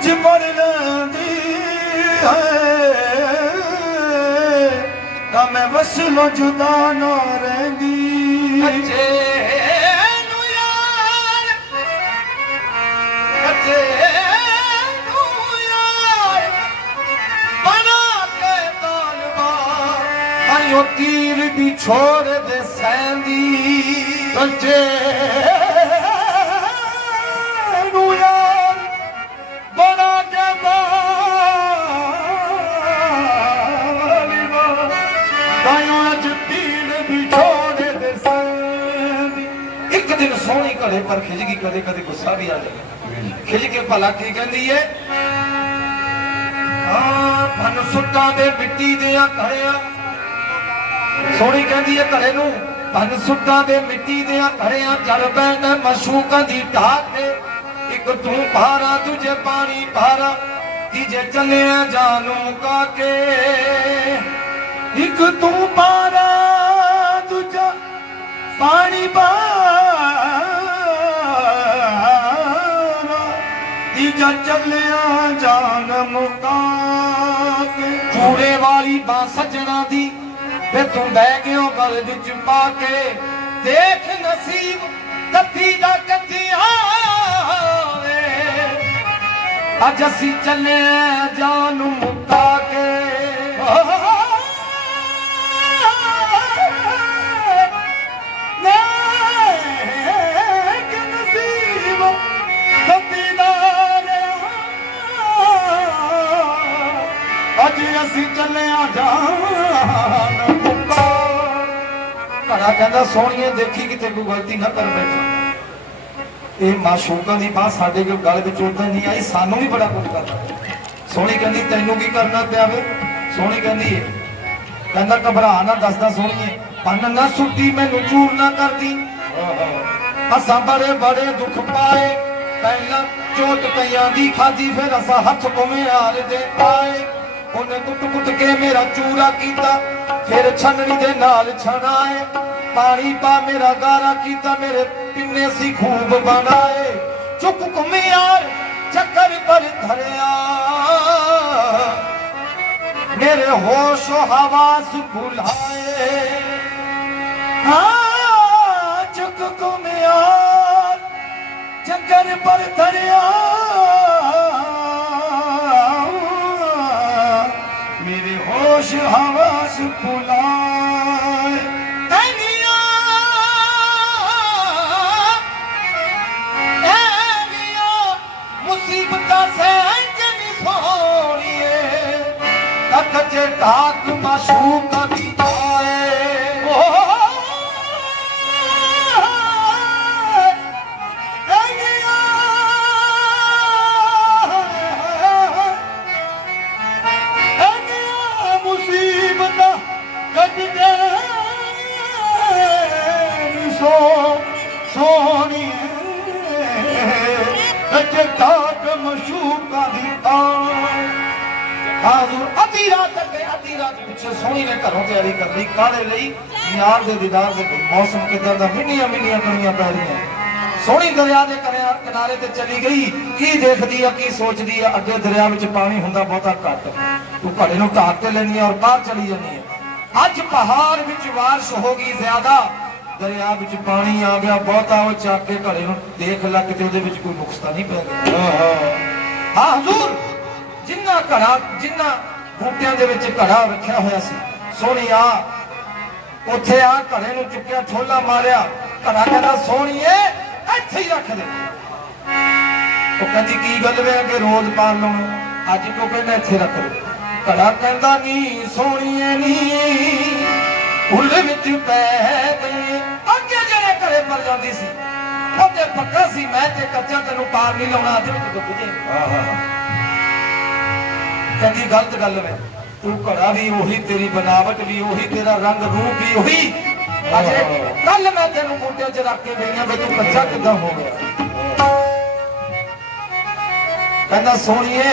कुछ मरना बस लो जुदा ना रहंदी तीर दी छोड़ दे सैंदी तुझे ਖਿਜ ਗਈ, ਕਦੇ ਕਦੇ ਗੁੱਸਾ ਵੀ ਆ ਜਾਂਦਾ। ਖਿਜ ਕੇ ਭਲਾ ਕੀ ਕਹਿੰਦੀ ਏ? ਆ ਮਨ ਸੁੱਟਾਂ ਦੇ ਮਿੱਟੀ ਦੇ ਆ ਘੜਿਆ। ਸੋਹਣੀ ਕਹਿੰਦੀ ਏ ਘੜੇ ਨੂੰ, ਮਨ ਸੁੱਟਾਂ ਦੇ ਮਿੱਟੀ ਦੇ ਆ ਘੜਿਆ, ਜਲ ਪੈਂਦਾ ਮਸ਼ੂਕਾਂ ਦੀ ਢਾਕ ਤੇ। ਇੱਕ ਤੂੰ ਭਾਰਾ, ਦੂਜੇ ਪਾਣੀ ਭਾਰਾ, ਤੀਜੇ ਚੱਲਿਆ ਜਾਨੂ ਕਾਕੇ। ਇੱਕ ਤੂੰ ਪਾਰਾ ਦੂਜਾ ਪਾਣੀ ਬਾਰਾ ਤੀਜਾ ਚੱਲਿਆ ਜਾਨ ਮੁਕਾ ਕੇ। ਚੂੜੇ ਵਾਲੀ ਬਾਂ ਸੱਜਣਾ ਦੀ ਵੇ ਤੂੰ ਬਹਿ ਗਿਓ ਗਲ ਵਿੱਚ ਪਾ ਕੇ। ਦੇਖ ਨਸੀਬ ਕੱਤੀ ਦਾ ਕੱਤੀ ਆਵੇ ਅੱਜ ਅਸੀਂ ਚੱਲੇ ਜਾਨ ਨੂੰ ਮੁਕਾ ਕਹਿੰਦਾ, ਸੋਹਣੀਏ, ਦੇਖੀ ਕਿਤੇ ਕੋਈ ਗਲਤੀ ਨਾ ਕਰ ਬੈਠੀ ਇਹ ਮਾਸ਼ੂਕਾਂ ਦੀ ਬਾਹ ਸਾਡੇ ਕੋਲ ਗਲ ਵਿੱਚ ਉਦਾਂ ਨਹੀਂ ਆਈ, ਸਾਨੂੰ ਵੀ ਬੜਾ ਕੁਝ ਕਰਦਾ ਸੋਹਣੀ ਕਹਿੰਦੀ, ਤੈਨੂੰ ਕੀ ਕਰਨਾ ਪਿਆ ਸੋਹਣੀ ਕਹਿੰਦੀ ਕਹਿੰਦਾ, ਘਬਰਾ ਨਾ, ਦੱਸਦਾ ਸੋਹਣੀਏ, ਪੰਨ ਨਾ ਸੁੱਟੀ, ਮੈਨੂੰ ਚੂਰ ਨਾ ਕਰਦੀ। ਅਸਾਂ ਬੜੇ ਬੜੇ ਦੁੱਖ ਪਾਏ, ਪਹਿਲਾਂ ਚੋਟ ਕਈਆਂ ਦੀ ਖਾਦੀ ਫਿਰ ਅਸਾਂ ਹੱਥ ਘੁਮਿਆਰ ਦੇ ਆਏ ਉਹਨੇ ਕੁੱਟ ਕੁੱਟ ਕੇ ਮੇਰਾ ਚੂਰਾ ਕੀਤਾ, ਫਿਰ ਛੰਨਣੀ ਦੇ ਨਾਲ ਛਣਾਏ ਪਾਣੀ ਪਾ ਮੇਰਾ ਗਾਰਾ ਕੀਤਾ, ਮੇਰੇ ਪਿੰਨੇ ਸੀ ਖੂਬ ਬਣਾਏ। ਚੁੱਕ ਘੁਮਿਆਰ, ਚੱਕਰ ਪਰ ਧਰਿਆ। ਮੇਰੇ ਹੋਸ਼ ਹਵਾਸ ਭੁਲਾਏ ਹਾਂ, ਚੁੱਕ ਕੁਮਿਆਰ ਚੱਕਰ ਪਰ ਧਰਿਆ। ਤੱਕ ਜੇ ਢਾਕ ਹਾਜ਼ਰ ਅੱਧੀ ਰਾਤ ਤੱਕ ਗਏ, ਅੱਧੀ ਰਾਤ ਪਿੱਛੇ ਸੋਹਣੀ ਨੇ ਘਰੋਂ ਤਿਆਰੀ ਕਰ ਲਈ ਕਾਹਦੇ ਲਈ? ਯਾਰ ਦੇ ਦੀਦਾਰ ਦੇ ਮੌਸਮ ਕਿਦਾਂ ਦਾ? ਮਿੰਨੀਆਂ ਮਿੰਨੀਆਂ ਕਣੀਆਂ ਪੈ ਰਹੀਆਂ। ਸੋਹਣੀ ਦਰਿਆ ਦੇ ਕਿਨਾਰੇ ਤੇ ਚਲੀ ਗਈ। ਕੀ ਦੇਖਦੀ ਆ ਕੀ ਸੋਚਦੀ ਆ? ਅੱਗੇ ਦਰਿਆ ਵਿੱਚ ਪਾਣੀ ਹੁੰਦਾ ਬਹੁਤਾ ਘੱਟ। ਤੂੰ ਘੜੇ ਨੂੰ ਢਾਕ ਤੇ ਲੈਣੀ ਆ ਔਰ ਬਾਹਰ ਚਲੀ ਜਾਂਦੀ ਆ। ਅੱਜ ਪਹਾੜ ਵਿੱਚ ਬਾਰਿਸ਼ ਹੋ ਗਈ ਜ਼ਿਆਦਾ। ਦਰਿਆ ਵਿੱਚ ਪਾਣੀ ਆ ਗਿਆ ਬਹੁਤਾ ਉਹ ਚੱਕ ਕੇ ਘੜੇ ਨੂੰ ਦੇਖ ਲੱਗ ਤੇ ਉਹਦੇ ਵਿੱਚ ਕੋਈ ਨੁਕਸ ਤਾਂ ਨਹੀਂ ਪੈ ਗਿਆ। ਹਾਂ ਹਜ਼ੂਰ! ਜਿੰਨਾ ਘੜਾ, ਜਿੰਨਾ ਬੂਟਿਆਂ ਦੇ ਵਿੱਚ ਘੜਾ ਰੱਖਿਆ ਹੋਇਆ ਸੀ ਸੋਹਣੀਆ ਉੱਥੇ ਆ ਘੜੇ ਨੂੰ ਚੁੱਕਿਆ, ਠੋਲਾ ਮਾਰਿਆ। ਘੜਾ ਕਹਿੰਦਾ ਸੋਹਣੀਏ ਇੱਥੇ ਹੀ ਰੱਖ ਦੇ। ਉਹ ਕਹਿੰਦੀ, ਕੀ ਗੱਲ ਵੇ ਅੱਗੇ ਰੋਜ਼ ਪਾਰ ਲਾਉਣਾ? ਅੱਜ ਕਿਉਂ ਕਹਿੰਦਾ, ਇੱਥੇ ਰੱਖ ਦੇ। ਘੜਾ ਕਹਿੰਦਾ ਨਹੀਂ ਸੋਹਣੀਏ ਨਹੀਂ ਉੱਲ ਵਿੱਚ ਪੈ ਗਈ ਅੱਗੇ ਜਿਹੜੇ ਘਰੇ ਪਰ ਜਾਂਦੀ ਸੀ, ਉਹਦੇ ਪੱਕਾ ਸੀ। ਮੈਂ ਤੇ ਕੱਚਾ ਤੈਨੂੰ ਪਾਰ ਨਹੀਂ ਲਾਉਣਾ, ਅੱਜ ਵਿੱਚ ਬੁੱਝੇ ਕਹਿੰਦੀ ਗਲਤ ਗੱਲ ਵੇ। ਤੂੰ ਘੜਾ ਵੀ ਉਹੀ, ਤੇਰੀ ਬਨਾਵਟ ਵੀ ਉਹੀ, ਤੇਰਾ ਰੰਗ ਰੂਪ ਵੀ ਉਹੀ। ਅਜੇ ਕੱਲ ਮੈਂ ਤੈਨੂੰ ਬੂਟੇ 'ਚ ਰੱਖ ਕੇ ਗਈਆਂ ਵੀ, ਤੂੰ ਕੱਚਾ ਕਿੱਦਾਂ ਹੋ ਗਿਆ? ਕਹਿੰਦਾ ਸੋਹਣੀਏ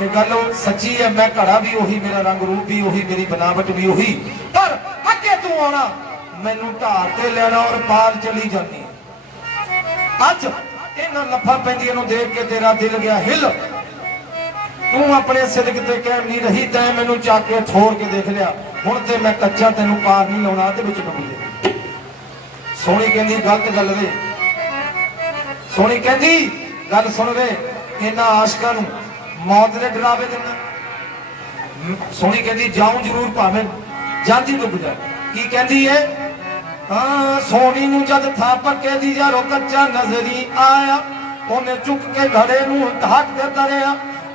ਇਹ ਗੱਲ ਸੱਚੀ ਹੈ ਮੈਂ ਘੜਾ ਵੀ ਉਹੀ, ਮੇਰਾ ਰੰਗ ਰੂਪ ਵੀ ਉਹੀ, ਮੇਰੀ ਬਨਾਵਟ ਵੀ ਉਹੀ। ਪਰ ਅੱਗੇ ਤੂੰ ਆਉਣਾ, ਮੈਨੂੰ ਢਾਲ ਤੇ ਲੈਣਾ ਔਰ ਪਾਰ ਚਲੀ ਜਾਨੀ ਅੱਜ ਇਹਨਾਂ ਲੱਫਾ ਪੈਂਦੀਆਂ ਨੂੰ ਦੇਖ ਕੇ ਤੇਰਾ ਦਿਲ ਗਿਆ ਹਿਲ। ਤੂੰ ਆਪਣੇ ਸਿਦਕ ਤੇ ਕਾਇਮ ਨਹੀਂ ਰਹੀ, ਤੈਂ ਮੈਨੂੰ ਚੱਕ ਕੇ ਠੋਰ ਕੇ ਦੇਖ ਲਿਆ। ਹੁਣ ਤੇ ਮੈਂ ਕੱਚਾ ਤੈਨੂੰ ਪਾਰ ਨਹੀਂ ਲਾਉਣਾ ਤੇ ਵਿੱਚ ਡੁੱਬ ਸੋਹਣੀ ਕਹਿੰਦੀ, ਗਲਤ ਗੱਲ ਵੇ। ਸੋਹਣੀ ਕਹਿੰਦੀ, ਗੱਲ ਸੁਣ ਵੇ, ਇਹਨਾਂ ਆਸ਼ਕਾਂ ਨੂੰ ਮੌਤ ਦੇ ਡਰਾਵੇ ਦੇਣਾ ਸੋਹਣੀ ਕਹਿੰਦੀ, ਜਾਉਂ ਜ਼ਰੂਰ ਭਾਵੇਂ ਜਾਂਦੀ ਡੁੱਬ ਜਾ ਕੀ ਕਹਿੰਦੀ ਏ? ਹਾਂ, ਸੋਹਣੀ ਨੂੰ ਜਦ ਥਾ ਪੱਕੇ ਦੀ ਯਾਰੋ ਕੱਚਾ ਨਜ਼ਰੀ ਆਇਆ, ਉਹਨੇ ਚੁੱਕ ਕੇ ਘੜੇ ਨੂੰ ਢਾਕ ਦੇ ਦਰਿਆ।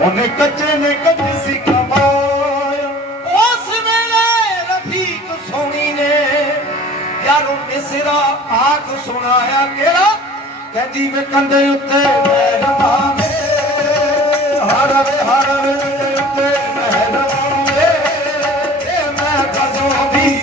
ਉਹਨੇ ਕੱਚੇ ਨੇ ਕੱਚ ਸੀ ਕਮਾਇਆ ਉਸ ਵੇਲੇ ਰਫੀਕ ਸੋਣੀ ਨੇ ਯਾਰੋ ਮਿਸਰਾ ਆਖ ਸੁਣਾਇਆ ਕਿਹੜਾ? ਕਹਿੰਦੀ ਵੇ ਕੰਡੇ ਉੱਤੇ ਮਹਿਰਬਾਨੇ ਹਰਵੇ ਹਰਵੇ ਕੰਡੇ ਉੱਤੇ ਮਹਿਰਬਾਨੇ ਇਹ ਮੈਂ ਕਦੋਂ ਦੀ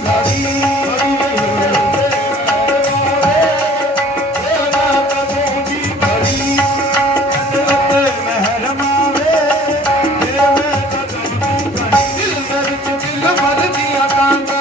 ಕಾಂತ